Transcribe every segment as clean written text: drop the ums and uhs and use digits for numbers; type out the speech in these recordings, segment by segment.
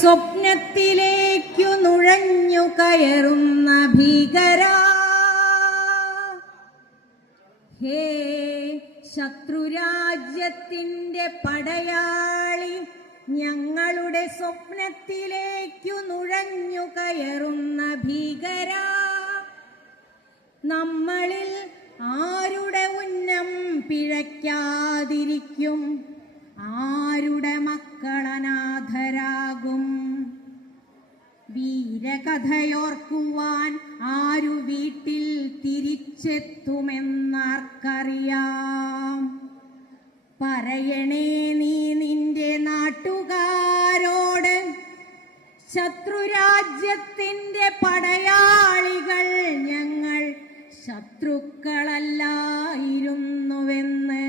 സ്വപ്നത്തിലേക്കു നുഴഞ്ഞു കയറുന്ന ഭീകര ഹേ ശത്രുരാജ്യത്തിന്റെ പടയാളി, ഞങ്ങളുടെ സ്വപ്നത്തിലേക്കു നുഴഞ്ഞു കയറുന്ന ഭീകര, നമ്മളിൽ ആരുടെ ഉന്നം പിഴയ്ക്കാതിരിക്കും, ആരുടെ മക്കളനാഥരാകും? വീരകഥയോർക്കുവാൻ ആരു വീട്ടിൽ തിരിച്ചെത്തുമെന്നാർക്കറിയാം? പറയണേ നീ നിന്റെ നാട്ടുകാരോട്, ശത്രുരാജ്യത്തിന്റെ പടയാളികൾ ഞങ്ങൾ ശത്രുക്കളല്ലായിരുന്നുവെന്ന്.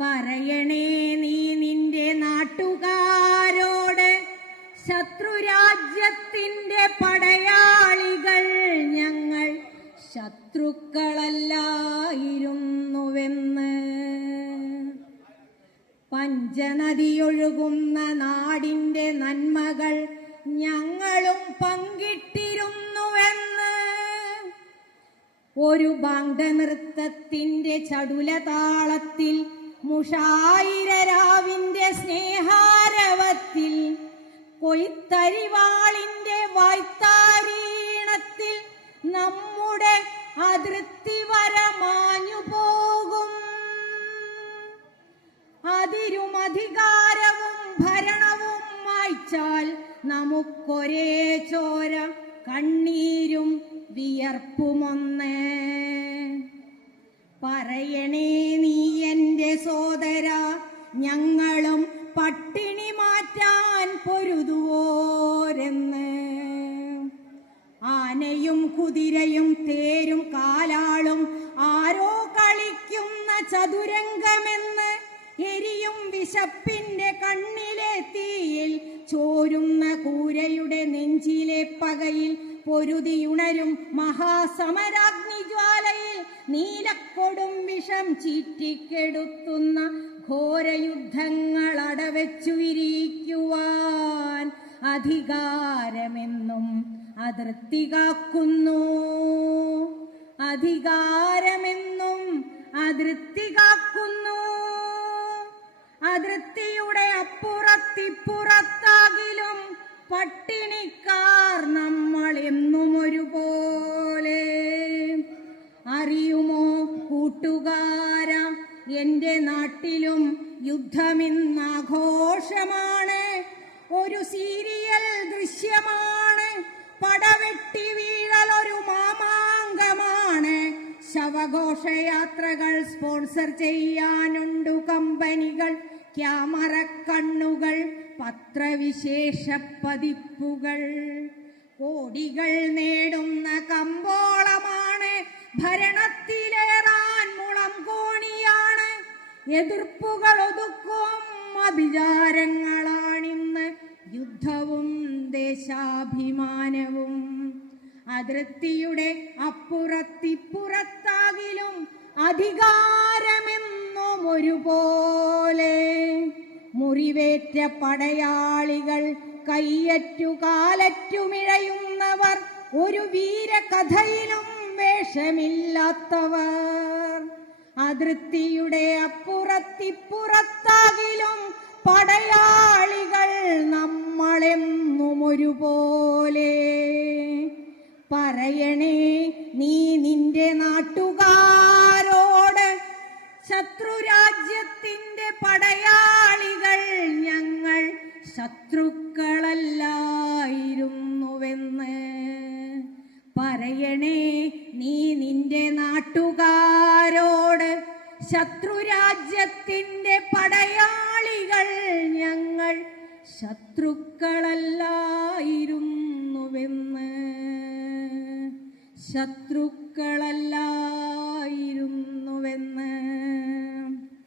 പറയണേ നീ നിന്റെ നാട്ടുകാരോട്, ശത്രുരാജ്യത്തിന്റെ പടയാളികൾ ഞങ്ങൾ ശത്രുക്കളല്ലായിരുന്നുവെന്ന്. പഞ്ചനദിയൊഴുകുന്ന നാടിന്റെ നന്മകൾ ഞങ്ങളും പങ്കിട്ടിരുന്നുവെന്ന്. ഒരു ബാങ്ഡനൃത്തത്തിന്റെ ചടുലതാളത്തിൽ, മുഷായിരരാവിന്റെ സ്നേഹാരവത്തിൽ, കൊയ്ത്തരിവാളിന്റെ വായ്ത്താരീണത്തിൽ നമ്മുടെ അതിർത്തി വര മാഞ്ഞു പോകും. അതിരും അധികാരവും ഭരണവും മായ്ച്ചാൽ നമുക്കൊരേ ചോര, കണ്ണീരും വിയർപ്പുമൊന്ന്. പറയണേ നീ എന്റെ സോദര, ഞങ്ങളും പട്ടിണി മാറ്റാൻ പൊരുതുവോരെന്ന്. ആനയും കുതിരയും തേരും കാലാളും ആരോ കളിക്കുന്ന ചതുരംഗമെന്ന്, എരിയും വിശപ്പിന്റെ കണ്ണിലെ തീയിൽ, ചോരുന്ന കൂരയുടെ നെഞ്ചിലെ പകയിൽ, പൊരുതിയുണരും മഹാസമരാഗ്നി ജ്വാലയിൽ, നീലക്കൊടും വിഷം ചീറ്റിക്കെടുത്തുന്ന ഘോരയുദ്ധങ്ങൾ അടവെച്ചു വിരിക്കുവാൻ അധികാരമെന്നും അതിർത്തി കാക്കുന്നു. അധികാരമെന്നും അതിർത്തി കാക്കുന്നു. അതിർത്തിയുടെ അപ്പുറത്തിപ്പുറത്താകിലും പട്ടിണിക്കാർ നമ്മൾ എന്നും ഒരുപോലെ. അറിയുമോ കൂട്ടുകാര, എന്റെ നാട്ടിലും യുദ്ധമിന്നാഘോഷമാണ്. ഒരു സീരിയൽ ദൃശ്യമാണ്, പടവെട്ടി വീഴൽ ഒരു മാമാങ്കമാണ്. ശവഘോഷയാത്രകൾ സ്പോൺസർ ചെയ്യാനുണ്ടു കമ്പനികൾ, ക്യാമറ കണ്ണുകൾ, പത്രവിശേഷ പതിപ്പുകൾ. കോടികൾ നേടുന്ന കമ്പോളമാണ്, ഭരണത്തിലേറാൻ മുളം കോണിയാണ്. എതിർപ്പുകൾ ഒതുക്കും അഭിചാരങ്ങളാണിന്ന് യുദ്ധവും ദേശാഭിമാനവും. അതിർത്തിയുടെ അപ്പുറത്തിപ്പുറത്താകിലും അധികാരമെന്നും ഒരുപോലെ. മുറിവേറ്റ പടയാളികൾ, കയ്യറ്റു കാലറ്റുമിഴയുന്നവർ, ഒരു വീരകഥയിലും വേഷമില്ലാത്തവർ. അതിർത്തിയുടെ അപ്പുറത്തിപ്പുറത്താകിലും പടയാളികൾ നമ്മളെന്നും ഒരുപോലെ. പറയണേ നീ നിന്റെ നാട്ടുകാരോട്, ശത്രുരാജ്യത്തിന്റെ പടയാളികൾ ഞങ്ങൾ ശത്രുക്കളല്ലായിരുന്നുവെന്ന്. പറയണേ നീ നിന്റെ നാട്ടുകാരോട്, ശത്രുരാജ്യത്തിന്റെ പടയാളികൾ ഞങ്ങൾ ശത്രുക്കളല്ലായിരുന്നുവെന്ന്. ശത്രുക്കളല്ല